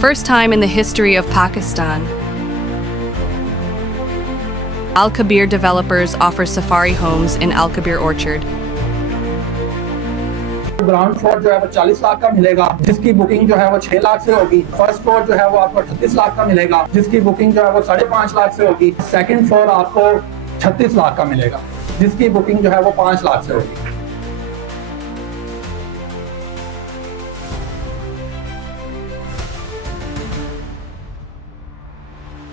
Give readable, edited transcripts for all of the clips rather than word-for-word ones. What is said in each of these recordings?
first time in the history of Pakistan, Al Kabir developers offer safari homes in Al Kabir Orchard. Ground floor जो है वो 40 लाख का मिलेगा, जिसकी booking जो है वो 6 लाख से होगी। फर्स्ट फ्लोर जो है वो आपको 38 लाख का मिलेगा, जिसकी बुकिंग जो है वो 5.5 लाख से होगी। सेकंड फ्लोर आपको 36 लाख का मिलेगा, जिसकी बुकिंग जो है वो 5 लाख से होगी।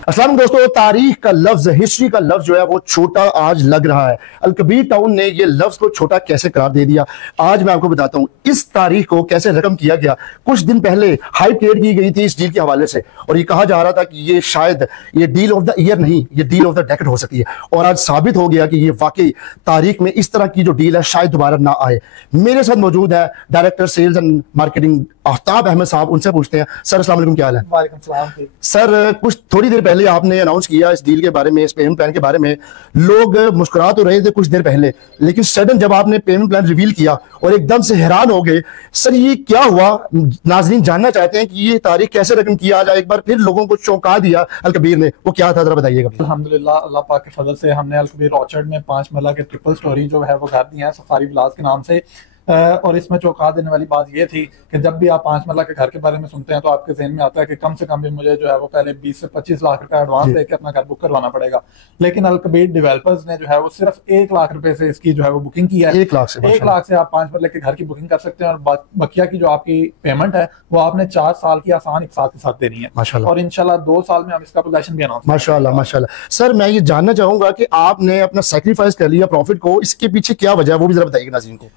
अस्सलाम दोस्तों, तारीख का लफ्ज, हिस्ट्री का लफ्ज जो है वो छोटा आज लग रहा है। अल कबीर टाउन ने ये लफ्ज को छोटा कैसे करार दे दिया, आज मैं आपको बताता हूँ। इस तारीख को कैसे रकम किया गया। कुछ दिन पहले हाइप क्रिएट की गई थी इस डील के हवाले से, और ये कहा जा रहा था कि ये शायद ये डील ऑफ द ईयर नहीं, ये डील ऑफ द डेकेड हो सकती है। और आज साबित हो गया कि ये वाकई तारीख में इस तरह की जो डील है शायद दोबारा ना आए। मेरे साथ मौजूद है director sales and marketing Aftab Ahmed साहब, उनसे पूछते हैं। सर अस्सलाम वालेकुम, क्या हाल है? वालेकुम सलाम। सर, कुछ थोड़ी देर पहले आपने अनाउंस किया इस डील के बारे में, इस पेमेंट प्लान के बारे में। लोग मुस्कुरा तो रहे थे कुछ देर पहले, लेकिन सडन जब आपने पेमेंट प्लान रिवील किया और एकदम से हैरान हो गए। सर, ये क्या हुआ? नाज़रीन जानना चाहते हैं कि ये तारीख कैसे रकम किया जाए। एक बार फिर लोगों को चौंका दिया अल कबीर ने, वो क्या था, जरा बताइएगा। अल्हम्दुलिल्लाह, अल्लाह पाक के फजल से हमने अल कबीर ऑर्चर्ड में 5 महला के ट्रिपल स्टोरी जो है वो घर दिए हैं सफारी विलास के नाम से। और इसमें चौंका देने वाली बात ये थी कि जब भी आप 5 महला के घर के बारे में सुनते हैं तो आपके जहन में आता है कि कम से कम भी मुझे जो है वो पहले 20 से 25 लाख रुपए एडवांस देके अपना घर बुक करवाना पड़ेगा। लेकिन अल कबीर डेवलपर्स ने जो है वो सिर्फ 1 लाख रुपए से इसकी जो है वो बुकिंग की है। 1 लाख से 1 लाख से आप 5 महले के घर की बुकिंग कर सकते हैं, और बकिया की जो आपकी पेमेंट है वो आपने 4 साल की आसान एक साथ के साथ देनी है माशाल्लाह। और इंशाल्लाह 2 साल में हम इसका पोजीशन भी अनाउंस। माशाल्लाह माशाल्लाह। सर, मैं ये जानना चाहूंगा कि आपने अपना सेक्रीफाइस कर लिया प्रॉफिट को, इसके पीछे क्या वजह है, वो भी जरा बताइएगा नाज़रीन को।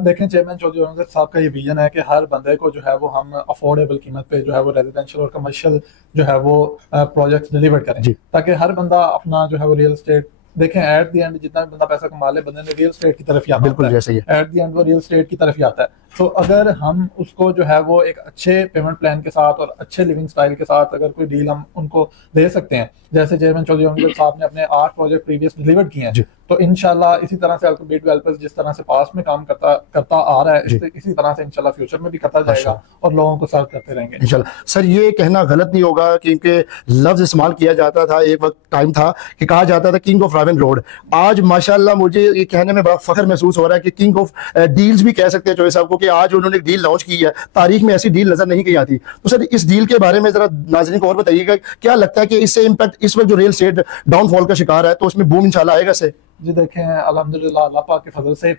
देखें, चेयरमैन चौधरी औरंगज़ेब साहब का ये विजन है कि हर बंदे को जो है वो हम अफोर्डेबल कीमत पे जो है वो रेजिडेंशियल और कमर्शियल जो है वो प्रोजेक्ट्स डिलीवर करें, ताकि हर बंदा अपना जो है वो रियल एस्टेट देखें। एट द एंड जितना भी बंदा पैसा कमा ले, बंदे ने रियल एस्टेट की तरफ ही आता है। बिल्कुल जैसे ही एट द एंड वो रियल एस्टेट की तरफ ही आता है। तो अगर हम उसको जो है वो एक अच्छे पेमेंट प्लान के साथ और अच्छे लिविंग स्टाइल के साथ अगर कोई डील हम उनको दे सकते हैं, जैसे चेयरमैन चौधरी औरंगज़ेब साहब ने अपने 8 प्रोजेक्ट प्रीवियस डिलीवर किए हैं, तो इंशाल्लाह इसी तरह से अल कबीर डेवलपर्स जिस तरह से पास में काम करता आ रहा है, इसी तरह से इंशाल्लाह फ्यूचर में भी करता जाएगा और लोगों को सर्व करते रहेंगे इंशाल्लाह। सर, ये कहना गलत नहीं होगा क्योंकि लफ्ज इस्तेमाल किया जाता था, एक वक्त टाइम था कि कहा जाता था किंग ऑफ रावन रोड। आज माशाल्लाह मुझे ये कहने में बड़ा फख्र महसूस हो रहा है कि किंग ऑफ डील्स भी कह सकते हैं चौधरी साहब को, कि आज उन्होंने डील लॉन्च की है। तारीख में ऐसी डील नजर नहीं की आती। तो सर, इस डील के बारे में जरा नाज़रीन को और बताइएगा, क्या लगता है कि इससे इम्पैक्ट इस वक्त जो रियल एस्टेट डाउनफॉल का शिकार है तो उसमें बूम इंशाल्लाह आएगा से? जी देखें, अल्हम्दुलिल्लाह अल्लाह पाक के फजल से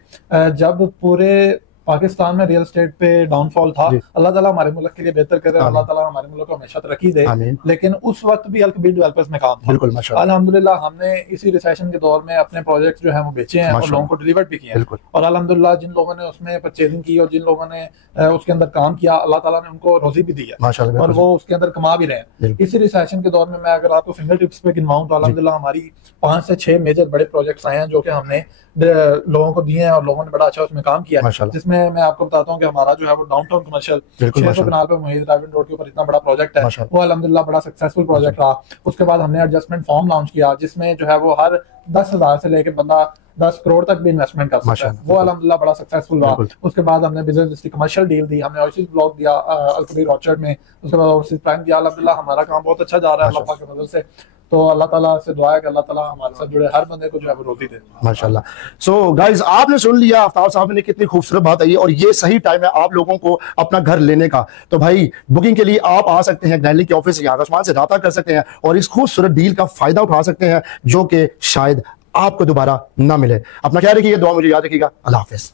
जब पूरे पाकिस्तान में रियल एस्टेट पे डाउनफॉल था, अल्लाह ताला हमारे मुल्क के लिए बेहतर करे, अल्लाह ताला हमारे मुल्क को हमेशा तरक्की दे। लेकिन उस वक्त भी अल कबीर डेवलपर्स में काम था। बिल्कुल माशाल्लाह। अल्हम्दुलिल्लाह हमने इसी रिसेशन के दौर में अपने प्रोजेक्ट जो है वो बेचे हैं और लोगों को डिलीवर भी किए हैं। और अल्हम्दुलिल्लाह जिन लोगों ने उसमें परचेजिंग की और जिन लोगों ने उसके अंदर काम किया, अल्लाह ताला ने उनको रोजी भी दी है और वो उसके अंदर कमा भी रहे हैं। इसी रिसेशन के दौर में मैं अगर आपको फिंगर टिप्स पे गिनवाऊं तो अल्हम्दुलिल्लाह हमारी 5 से 6 मेजर बड़े प्रोजेक्ट्स आए हैं जो कि हमने लोगों को दिए हैं और लोगों ने बड़ा अच्छा उसमें काम किया है। जिसमें मैं आपको बताता हूँ कि हमारा जो है वो डाउनटाउन कमर्शियल 600 कनाल पे मुहिद राविन रोड के ऊपर इतना बड़ा प्रोजेक्ट है, वो अल्हम्दुलिल्लाह बड़ा सक्सेसफुल प्रोजेक्ट रहा। उसके बाद हमने एडजस्टमेंट फॉर्म लॉन्च किया जिसमें जो है वो हर 10,000 से लेकर बंदा 10 करोड़ तक भी इन्वेस्टमेंट कर सकता है, वो अल्हम्दुलिल्लाह बड़ा सक्सेसफुल रहा। उसके बाद हमने बिजनेस डिस्ट्रिक्ट कमर्शियल डील दी, हमने ओएसिस ब्लॉक दिया अल कबीर ऑर्चर्ड में, उसके बाद ओएसिस प्राइम दिया। अल्हम्दुलिल्लाह हमारा काम बहुत अच्छा जा रहा है अल्लाह पाक के फजल से। तो अल्लाह ताला से दुआ है कि अल्लाह ताला हमारे साथ जुड़े हर बंदे को जो है वो रोटी दे माशाल्लाह। सो गाइस, आपने सुन लिया आफ्ताब साहब ने कितनी खूबसूरत बात आई, और ये सही टाइम है आप लोगों को अपना घर लेने का। तो भाई, बुकिंग के लिए आप आ सकते हैं ग्रैंड लिंक के ऑफिस, या आसमान से रब्ता कर सकते हैं और इस खूबसूरत डील का फायदा उठा सकते हैं जो कि शायद आपको दोबारा ना मिले। अपना ख्याल रखिएगा, दुआ मुझे याद रखिएगा। अल्लाह हाफिज।